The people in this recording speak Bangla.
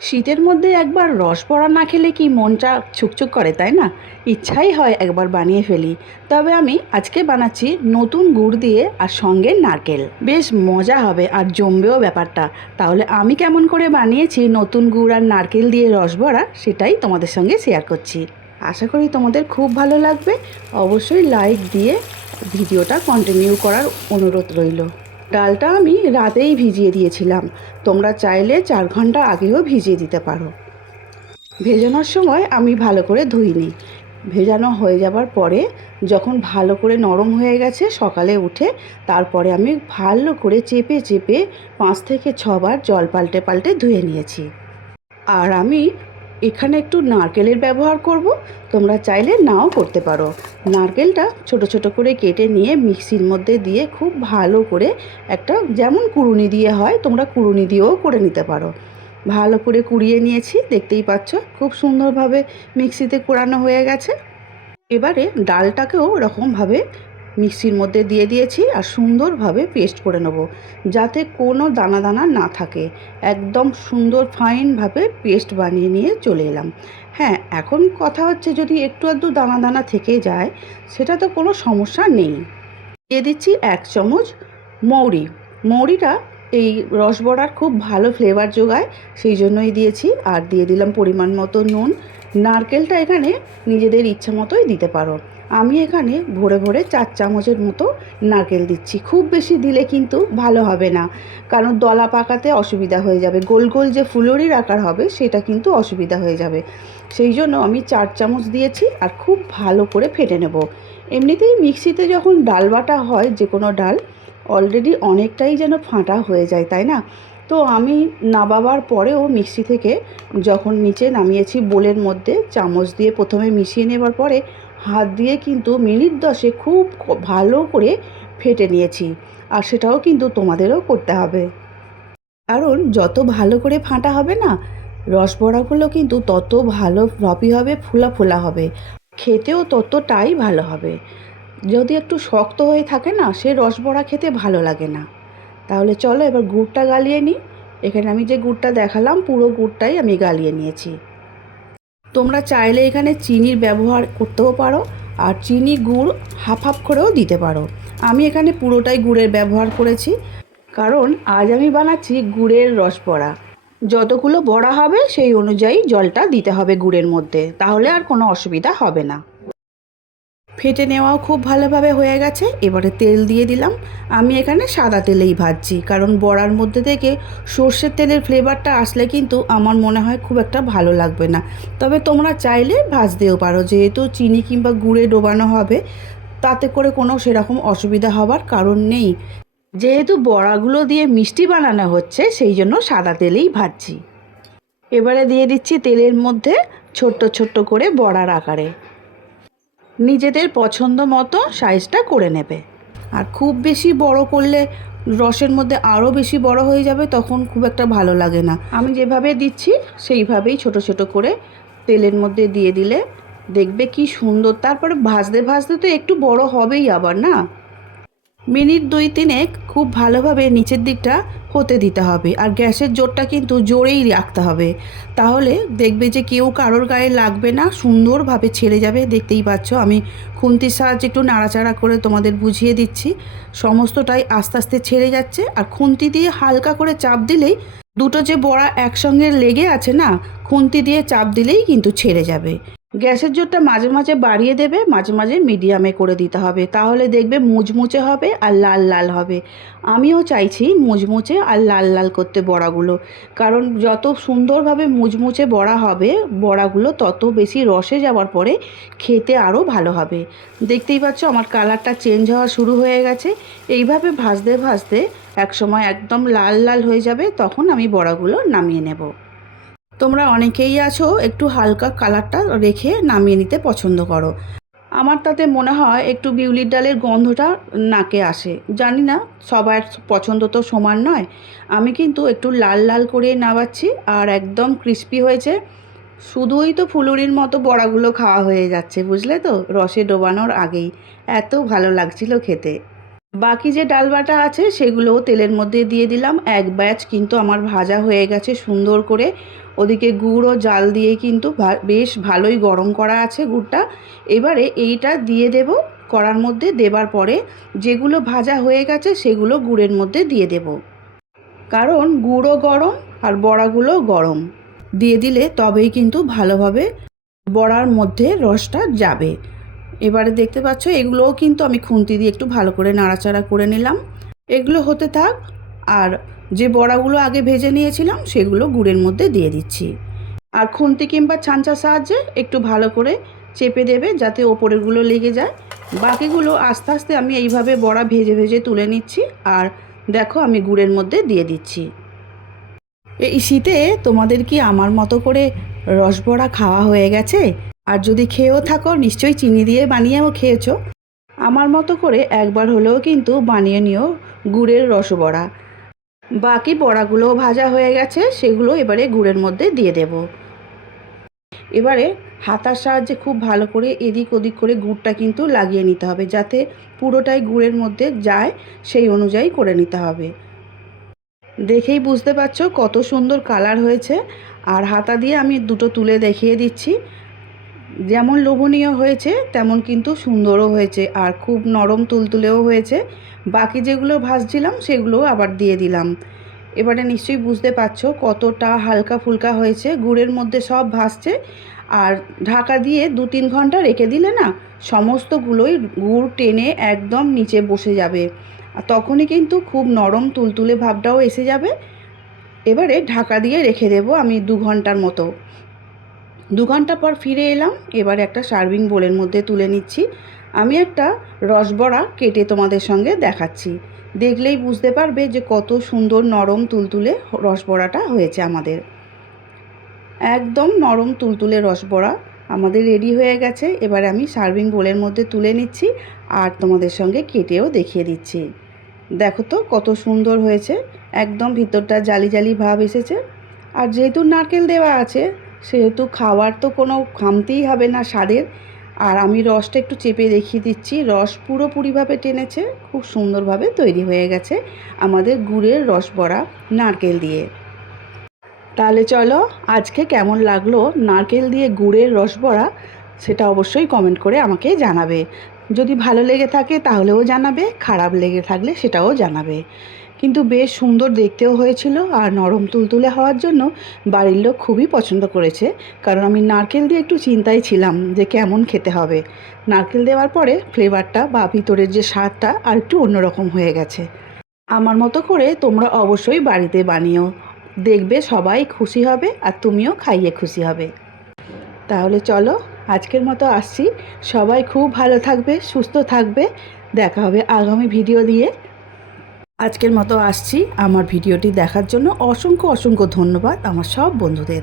শীতের মধ্যে একবার রসবড়া না খেলে কি মনটা ছুকছুক করে, তাই না? ইচ্ছাই হয় একবার বানিয়ে ফেলি। তবে আমি আজকে বানাচ্ছি নতুন গুড় দিয়ে আর সঙ্গে নারকেল। বেশ মজা হবে আর জমবেও ব্যাপারটা। তাহলে আমি কেমন করে বানিয়েছি নতুন গুড় আর নারকেল দিয়ে রসবড়া, সেটাই তোমাদের সঙ্গে শেয়ার করছি। আশা করি তোমাদের খুব ভালো লাগবে। অবশ্যই লাইক দিয়ে ভিডিওটা কন্টিনিউ করার অনুরোধ রইল। ডালটা আমি রাতেই ভিজিয়ে দিয়েছিলাম। তোমরা চাইলে 4 ঘন্টা আগেও ভিজিয়ে দিতে পারো। ভেজানোর সময় আমি ভালো করে ধুইনি। ভেজানো হয়ে যাবার পরে যখন ভালো করে নরম হয়ে গেছে সকালে উঠে, তারপরে আমি ভালো করে চেপে চেপে 5 থেকে 6 বার জল পাল্টে পাল্টে ধুয়ে নিয়েছি। আর আমি এখানে একটু নারকেলের ব্যবহার করব। তোমরা চাইলে নাও করতে পারো। নারকেলটা ছোট ছোট করে কেটে নিয়ে মিক্সির মধ্যে দিয়ে খুব ভালো করে একটা, যেমন কুড়ুনি দিয়ে হয়, তোমরা কুড়ুনি দিয়েও করে নিতে পারো। ভালো করে কুড়িয়ে নিয়েছি, দেখতেই পাচ্ছ খুব সুন্দরভাবে মিক্সিতে কুড়ানো হয়ে গেছে। এবারে ডালটাকেও ওরকমভাবে মিক্সির মধ্যে দিয়ে দিয়েছি আর সুন্দরভাবে পেস্ট করে নেব, যাতে কোনো দানা দানা না থাকে। একদম সুন্দর ফাইনভাবে পেস্ট বানিয়ে নিয়ে চলে এলাম। হ্যাঁ, এখন কথা হচ্ছে যদি একটু আধটু দানা দানা থেকে যায় সেটা তো কোনো সমস্যা নেই। দিয়ে দিচ্ছি 1 চামচ মৌরি। মৌরিটা এই রসবড়ার খুব ভালো ফ্লেভার যোগায়, সেই জন্যই দিয়েছি। আর দিয়ে দিলাম পরিমাণ মতো নুন। নারকেলটা এখানে নিজেদের ইচ্ছা মতোই দিতে পারো। আমি এখানে ভরে ভরে 4 চামচের মতো নারকেল দিচ্ছি। খুব বেশি দিলে কিন্তু ভালো হবে না, কারণ দলা পাকাতে অসুবিধা হয়ে যাবে। গোল গোল যে ফুলুরির আকার হবে সেটা কিন্তু অসুবিধা হয়ে যাবে। সেই জন্য আমি 4 চামচ দিয়েছি আর খুব ভালো করে ফেটে নেব। এমনিতেই মিক্সিতে যখন ডাল বাটা হয়, যে কোনো ডাল অলরেডি অনেকটাই যেন ফাঁটা হয়ে যায়, তাই না? তো আমি নামাবার পরেও মিক্সি থেকে যখন নিচে নামিয়েছি বোলের মধ্যে চামচ দিয়ে প্রথমে মিশিয়ে নেবার পরে হাত দিয়ে কিন্তু মিনিট 10 খুব ভালো করে ফেটে নিয়েছি। আর সেটাও কিন্তু তোমাদেরও করতে হবে, কারণ যত ভালো করে ফাঁটা হবে না, রসবড়াগুলো কিন্তু তত ভালো ফ্লপি হবে, ফোলা ফোলা হবে, খেতেও ততটাই ভালো হবে। যদি একটু শক্ত হয়ে থাকে না, সে রসবড়া খেতে ভালো লাগে না। তাহলে চলো এবার গুড়টা গালিয়ে নিই। এখানে আমি যে গুড়টা দেখালাম পুরো গুড়টাই আমি গালিয়ে নিয়েছি। তোমরা চাইলে এখানে চিনির ব্যবহার করতেও পারো, আর চিনি গুড় হাফ হাফ করেও দিতে পারো। আমি এখানে পুরোটাই গুড়ের ব্যবহার করেছি, কারণ আজ আমি বানাচ্ছি গুড়ের রসবড়া। যতগুলো বড়া হবে সেই অনুযায়ী জলটা দিতে হবে গুড়ের মধ্যে, তাহলে আর কোনো অসুবিধা হবে না। ফেটে নেওয়াও খুব ভালোভাবে হয়ে গেছে। এবারে তেল দিয়ে দিলাম। আমি এখানে সাদা তেলেই ভাজছি, কারণ বড়ার মধ্যে থেকে সর্ষের তেলের ফ্লেভারটা আসলে কিন্তু আমার মনে হয় খুব একটা ভালো লাগবে না। তবে তোমরা চাইলে ভাজতেও পারো, যেহেতু চিনি কিংবা গুড়ে ডোবানো হবে, তাতে করে কোনো সেরকম অসুবিধা হবার কারণ নেই। যেহেতু বড়াগুলো দিয়ে মিষ্টি বানানো হচ্ছে, সেই জন্য সাদা তেলেই ভাজছি। এবারে দিয়ে দিচ্ছি তেলের মধ্যে ছোট্ট ছোট্ট করে বড়ার আকারে। নিজেদের পছন্দ মতো সাইজটা করে নেবে। আর খুব বেশি বড় করলে রসের মধ্যে আরও বেশি বড় হয়ে যাবে, তখন খুব একটা ভালো লাগে না। আমি যেভাবে দিচ্ছি সেইভাবেই ছোট ছোট করে তেলের মধ্যে দিয়ে দিলে দেখবে কি সুন্দর। তারপরে ভাজতে ভাজতে তো একটু বড় হবেই আবার, না? মিনিট 2-3 খুব ভালোভাবে নিচের দিকটা হতে দিতে হবে। আর গ্যাসের জোরটা কিন্তু জোরেই রাখতে হবে, তাহলে দেখবে যে কেউ কারোর গায়ে লাগবে না, সুন্দরভাবে ছেড়ে যাবে। দেখতেই পাচ্ছ আমি খুন্তির সাহায্যে একটু নাড়াচাড়া করে তোমাদের বুঝিয়ে দিচ্ছি। সমস্তটাই আস্তে আস্তে ছেড়ে যাচ্ছে, আর খুন্তি দিয়ে হালকা করে চাপ দিলেই দুটো যে বড়া একসঙ্গে লেগে আছে না, খুন্তি দিয়ে চাপ দিলেই কিন্তু ছেড়ে যাবে। গ্যাসের জোরটা মাঝে মাঝে বাড়িয়ে দেবে, মাঝে মাঝে মিডিয়ামে করে দিতে হবে, তাহলে দেখবে মুচমুচে হবে আর লাল লাল হবে। আমিও চাইছি মুচমুচে আর লাল লাল করতে বড়াগুলো, কারণ যত সুন্দরভাবে মুচমুচে বড়া হবে বড়াগুলো, তত বেশি রসে যাওয়ার পরে খেতে আরও ভালো হবে। দেখতেই পাচ্ছ আমার কালারটা চেঞ্জ হওয়া শুরু হয়ে গেছে। এইভাবে ভাজতে ভাজতে একসময় একদম লাল লাল হয়ে যাবে, তখন আমি বড়াগুলো নামিয়ে নেব। তোমরা অনেকেই আছো একটু হালকা কালারটা রেখে নামিয়ে নিতে পছন্দ করো। আমার তাতে মনে হয় একটু বিউলির ডালের গন্ধটা নাকে আসে। জানি না, সবার পছন্দ তো সমান নয়। আমি কিন্তু একটু লাল লাল করে নামাচ্ছি, আর একদম ক্রিস্পি হয়েছে। শুধুই তো ফুলুরির মতো বড়াগুলো খাওয়া হয়ে যাচ্ছে, বুঝলে তো, রসে ডোবানোর আগেই। এত ভালো লাগছিল খেতে। বাকি যে ডাল বাটা আছে সেগুলোও তেলের মধ্যে দিয়ে দিলাম। এক ব্যাচ কিন্তু আমার ভাজা হয়ে গেছে সুন্দর করে। ওদিকে গুড় ও জাল দিয়ে কিন্তু বেশ ভালোই গরম করা আছে গুড়টা। এবারে এইটা দিয়ে দেব কড়ার মধ্যে। দেবার পরে যেগুলো ভাজা হয়ে গেছে সেগুলো গুড়ের মধ্যে দিয়ে দেব, কারণ গুড়ও গরম আর বড়াগুলো গরম। দিয়ে দিলে তবেই কিন্তু ভালোভাবে বড়ার মধ্যে রসটা যাবে। এবারে দেখতে পাচ্ছ এগুলোও কিন্তু আমি খুন্তি দিয়ে একটু ভালো করে নাড়াচাড়া করে নিলাম। এগুলো হতে থাক, আর যে বড়াগুলো আগে ভেজে নিয়েছিলাম সেগুলো গুড়ের মধ্যে দিয়ে দিচ্ছি। আর খুন্তি কিংবা ছাঁচার সাহায্যে একটু ভালো করে চেপে দেবে যাতে ওপরেরগুলো লেগে যায়। বাকিগুলো আস্তে আস্তে আমি এইভাবে বড়া ভেজে ভেজে তুলে নিচ্ছি। আর দেখো আমি গুড়ের মধ্যে দিয়ে দিচ্ছি। এই শীতে তোমাদের কি আমার মতো করে রসবড়া খাওয়া হয়ে গেছে? আর যদি খেয়েও থাকো নিশ্চয়ই চিনি দিয়ে বানিয়েও খেয়েছো। আমার মতো করে একবার হলেও কিন্তু বানিয়ে নিও গুড়ের রসবড়া। বাকি বড়াগুলোও ভাজা হয়ে গেছে, সেগুলো এবারে গুড়ের মধ্যে দিয়ে দেব। এবারে হাতার সাহায্যে খুব ভালো করে এদিক ওদিক করে গুড়টা কিন্তু লাগিয়ে নিতে হবে, যাতে পুরোটাই গুড়ের মধ্যে যায় সেই অনুযায়ী করে নিতে হবে। দেখেই বুঝতে পারছো কত সুন্দর কালার হয়েছে। আর হাতা দিয়ে আমি দুটো তুলে দেখিয়ে দিচ্ছি। যেমন লোভনীয় হয়েছে তেমন কিন্তু সুন্দরও হয়েছে, আর খুব নরম তুলতুলেও হয়েছে। বাকি যেগুলো ভাজছিলাম সেগুলোও আবার দিয়ে দিলাম। এবারে নিশ্চয়ই বুঝতে পারছো কতটা হালকা ফুলকা হয়েছে, গুড়ের মধ্যে সব ভাসছে। আর ঢাকা দিয়ে 2-3 ঘন্টা রেখে দিলে না সমস্তগুলোই গুড় টেনে একদম নিচে বসে যাবে, আর তখনই কিন্তু খুব নরম তুলতুলে ভাবটাও এসে যাবে। এবারে ঢাকা দিয়ে রেখে দেবো আমি 2 ঘন্টার মতো। 2 ঘন্টা পর ফিরে এলাম। এবারে একটা সার্ভিং বোলের মধ্যে তুলে নিচ্ছি। আমি একটা রসবড়া কেটে তোমাদের সঙ্গে দেখাচ্ছি। দেখলেই বুঝতে পারবে যে কত সুন্দর নরম তুলতুলে রসবড়াটা হয়েছে আমাদের। একদম নরম তুলতুলে রসবড়া আমাদের রেডি হয়ে গেছে। এবারে আমি সার্ভিং বোলের মধ্যে তুলে নিচ্ছি আর তোমাদের সঙ্গে কেটেও দেখিয়ে দিচ্ছি। দেখো তো কত সুন্দর হয়েছে, একদম ভিতরটা জালি জালি ভাব এসেছে। আর যেহেতু নারকেল দেওয়া আছে সেহেতু খাওয়ার তো কোনো খামতেই হবে না স্বাদের। আর আমি রসটা একটু চেপে দেখিয়ে দিচ্ছি, রস পুরোপুরিভাবে টেনেছে, খুব সুন্দরভাবে তৈরি হয়ে গেছে আমাদের গুড়ের রসবড়া নারকেল দিয়ে। তাহলে চলো আজকে কেমন লাগলো নারকেল দিয়ে গুড়ের রসবড়া সেটা অবশ্যই কমেন্ট করে আমাকে জানাবে। যদি ভালো লেগে থাকে তাহলেও জানাবে, খারাপ লেগে থাকলে সেটাও জানাবে। কিন্তু বেশ সুন্দর দেখতেও হয়েছিল, আর নরম তুলতুলে হওয়ার জন্য বাড়ির লোক খুবই পছন্দ করেছে। কারণ আমি নারকেল দিয়ে একটু চিন্তায় ছিলাম যে কেমন খেতে হবে। নারকেল দেওয়ার পরে ফ্লেভারটা বা ভিতরের যে স্বাদটা আর একটু অন্যরকম হয়ে গেছে। আমার মতো করে তোমরা অবশ্যই বাড়িতে বানিও, দেখবে সবাই খুশি হবে আর তুমিও খাইয়ে খুশি হবে। তাহলে চলো আজকের মতো আসছি। সবাই খুব ভালো থাকবে, সুস্থ থাকবে। দেখা হবে আগামী ভিডিও দিয়ে। আজকের মতো আসছি। আমার ভিডিওটি দেখার জন্য অসংখ্য অসংখ্য ধন্যবাদ আমার সব বন্ধুদের।